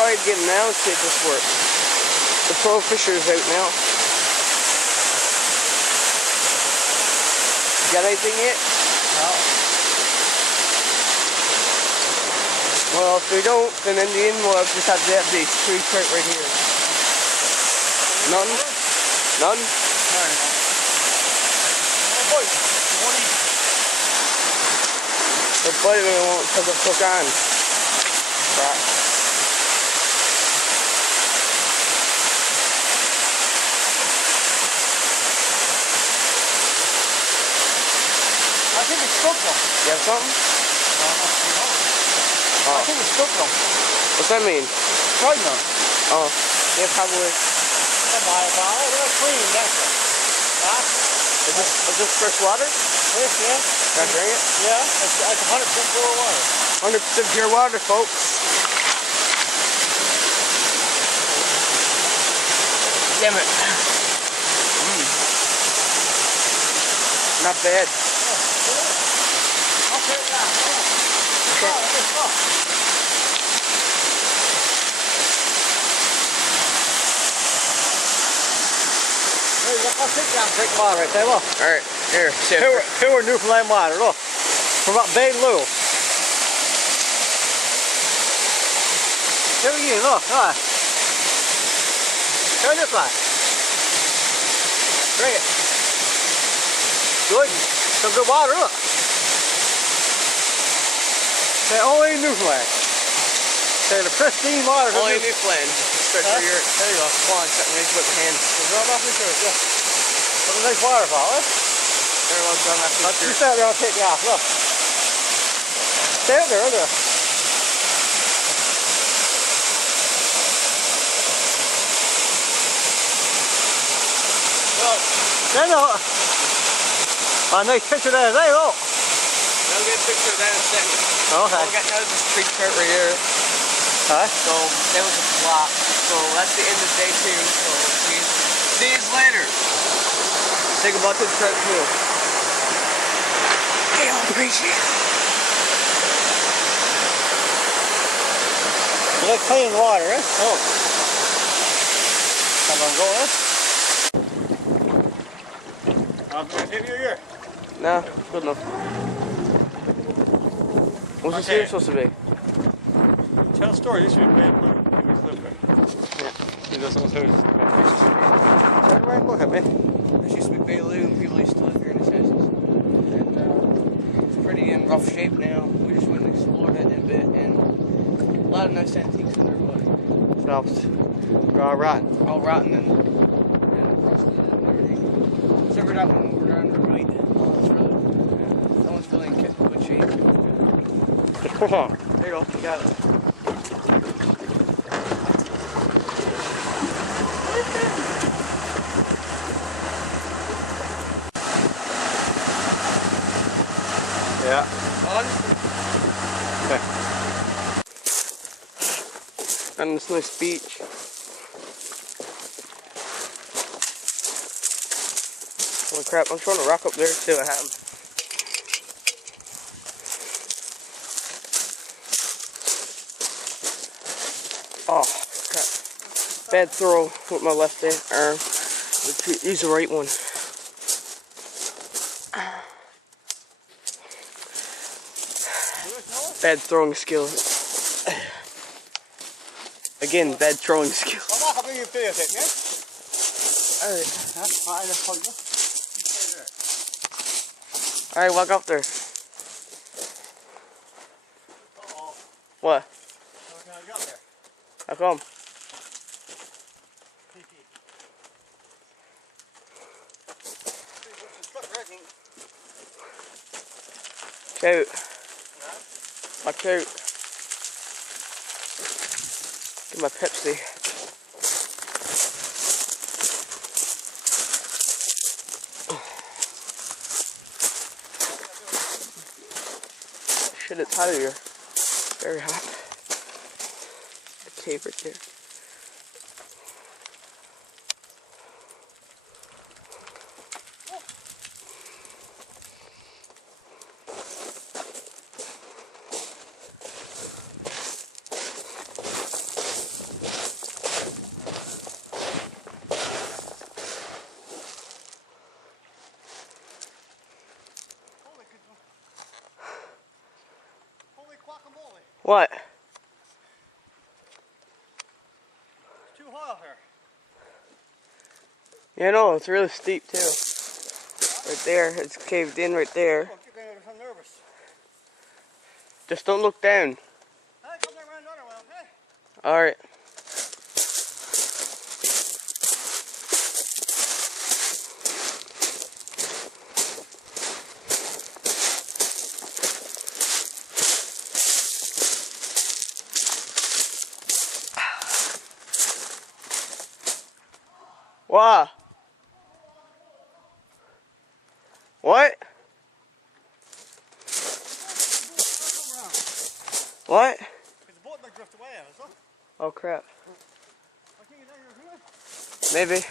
tried getting now and see if this works. The pro fisher's out now. Got anything yet? No. Well, if we don't, then in the end we'll just have to have these 3 trout right here. None? None? None. Oh boy, what is it? The bite we won't because it took on. Crap. I think it's stuck them. You have something? I think it's stuck them. What's that mean? Try them. Oh, yeah, probably. They're clean, that's it. Huh? Is this fresh water? Yes, yeah. Can I drink it? Yeah, it's 100% pure water. 100% pure water, folks. Damn it. Not bad. I'll take it down. I'll take down drink water right there, look. Alright, here. Pure Newfoundland water, look. From up Bay Lou. Here we go, look. Turn this way. Drink it. Good. Some good water, look. They're only Newfoundland. They're the pristine water. Only Newfoundland. Stretch your ear. There you go. Come on, set me with the hand. Run off the shirt, yeah. What a nice waterfall, eh? There, let's run off the You stay there, I'll take you off, look. Stay up there, there. No. A nice picture there, there you go. I'll get a picture of that in a second. Okay. All we got now is this tree chart right here. Huh? So that was a flop. So that's the end of day 2. So see you later. Think about this trout too. Get on, Gracie. You like clean water, eh? Oh. Come on, go, eh? I'm going to give you a year. Nah, good enough. What's this here supposed to be? Tell a story. This should be a blue. Yeah. That's someone's house. Turn around, look at me. This used to be Bay Lou and people used to live here in this houses. And it's pretty in rough shape now. We just went and explored it a bit and a lot of nice antiques in there, but Shops. They're all rotten. all rotten and rusted and everything. Except for that one over there on the right. That one's really in good shape. Just push on. There you go. You got it. Yeah. On. Okay. And this nice beach. Holy crap, I'm trying to rock up there to see what happens. Oh, crap. Bad throw with my left arm. Use the right one. Bad throwing skill. Again, bad throwing skill. Alright, walk up there. What? How come? Out. Watch out. Get my Pepsi. Shit, it's hot in here. Very hot. The cave right there. What? It's too high up here. Yeah, no, it's really steep too. Right there, it's caved in right there. Oh, I'm nervous. Just don't look down. Hey, come down around the other way, okay? Alright. Wow. What? What? Because the boat might drift away, so. Oh crap. I think you're here. Maybe.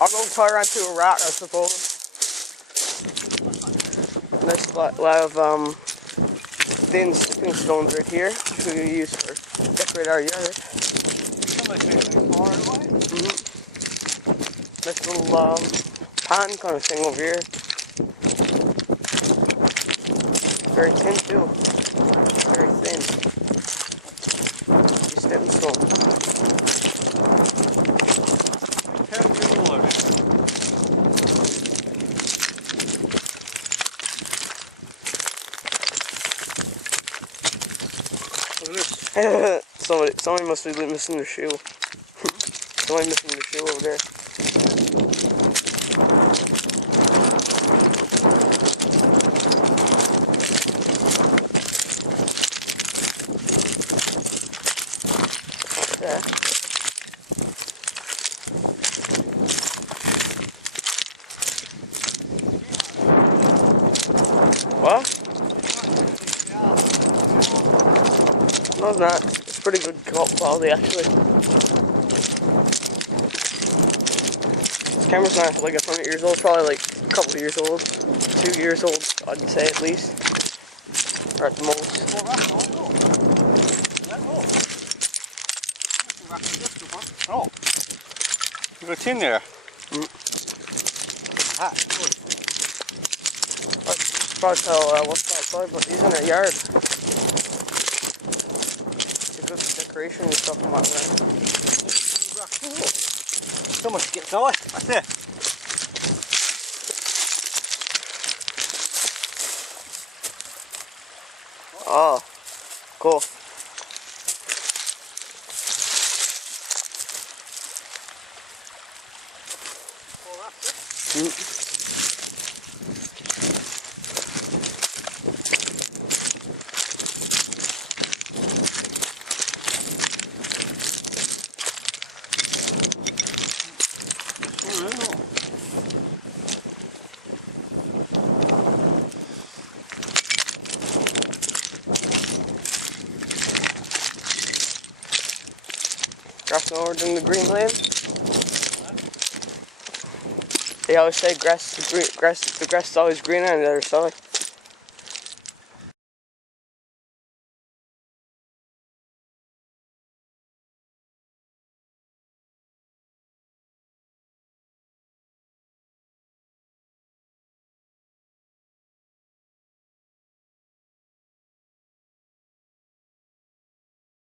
I'll go tie onto a rock, I suppose. Nice lot of thin stepping stones right here, which we use for decorate our yard. Nice little pond kind of thing over here. Very thin too. Very thin. These stepping stones. 10 years old, I mean. Look at this. Somebody must be missing their shoe. Somebody missing their shoe over there. Yeah. What? No, it's not. It's pretty good quality, actually. This camera's not like 100 years old, probably like a couple of years old. 2 years old, I'd say at least. Or at the most. Oh. You got a tin there. Ah, good. I'd probably tell what's outside, but he's in our yard. It's a good decoration and stuff from out there. So much to get going. That's it. Oh, cool. Crossing over in the green land. They always say the grass is always green on the other side.